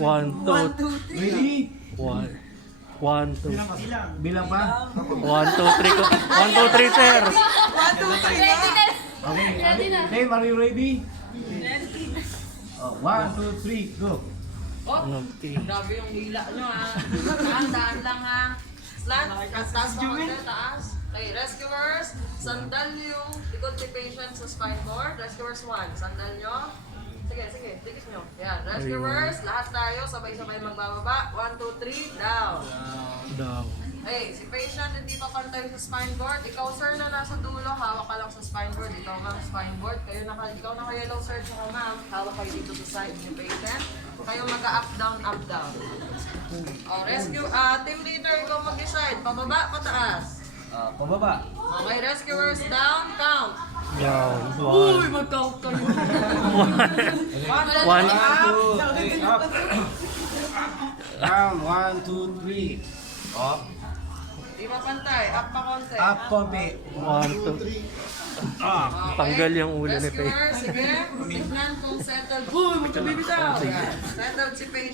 One, two, Ready? one, two. Bilang pa? 1, 2, 3 ko. 1, 2, 3, sir. 1, 2, 3 na. Okay, Dave, are you ready? Oh, 1, 2, 3, go. Okay. Grabe yung hila nyo ha. Daan lang ha. Slant, taas pa konti, taas. Okay, rescuers, sandal yung likod ni patient sa spine board. Rescuers 1, sandal nyo. Sige, dikit nyo. Yan, rescuers, lahat tayo, sabay-sabay magbababa. 1, 2, 3, down. Daw. Okay, si patient hindi pa pantay sa spine board. Ikaw sir na nasa dulo, hawak ka lang sa spine board. Ikaw ma'am spine board. Ikaw naka yellow sir, tsaka ma'am, hawak kayo dito sa side ni patient. Kayo mag-up down, up down. Oh, rescue, team leader, ikaw mag-decide. Pababa, pataas. Pababa. Okay, rescuers down, count. Down. Uy, 1. mag-count kayo. 1. 2, 3, up. Down, 1, 2, 3. Up. Di mapantay, up pa konti. Up, konti. 1, 2. Tanggal yung ulo ni Faye. Rescuers, sige. Tignan kung settled. Uy, magkabibitaw. Settled si patient.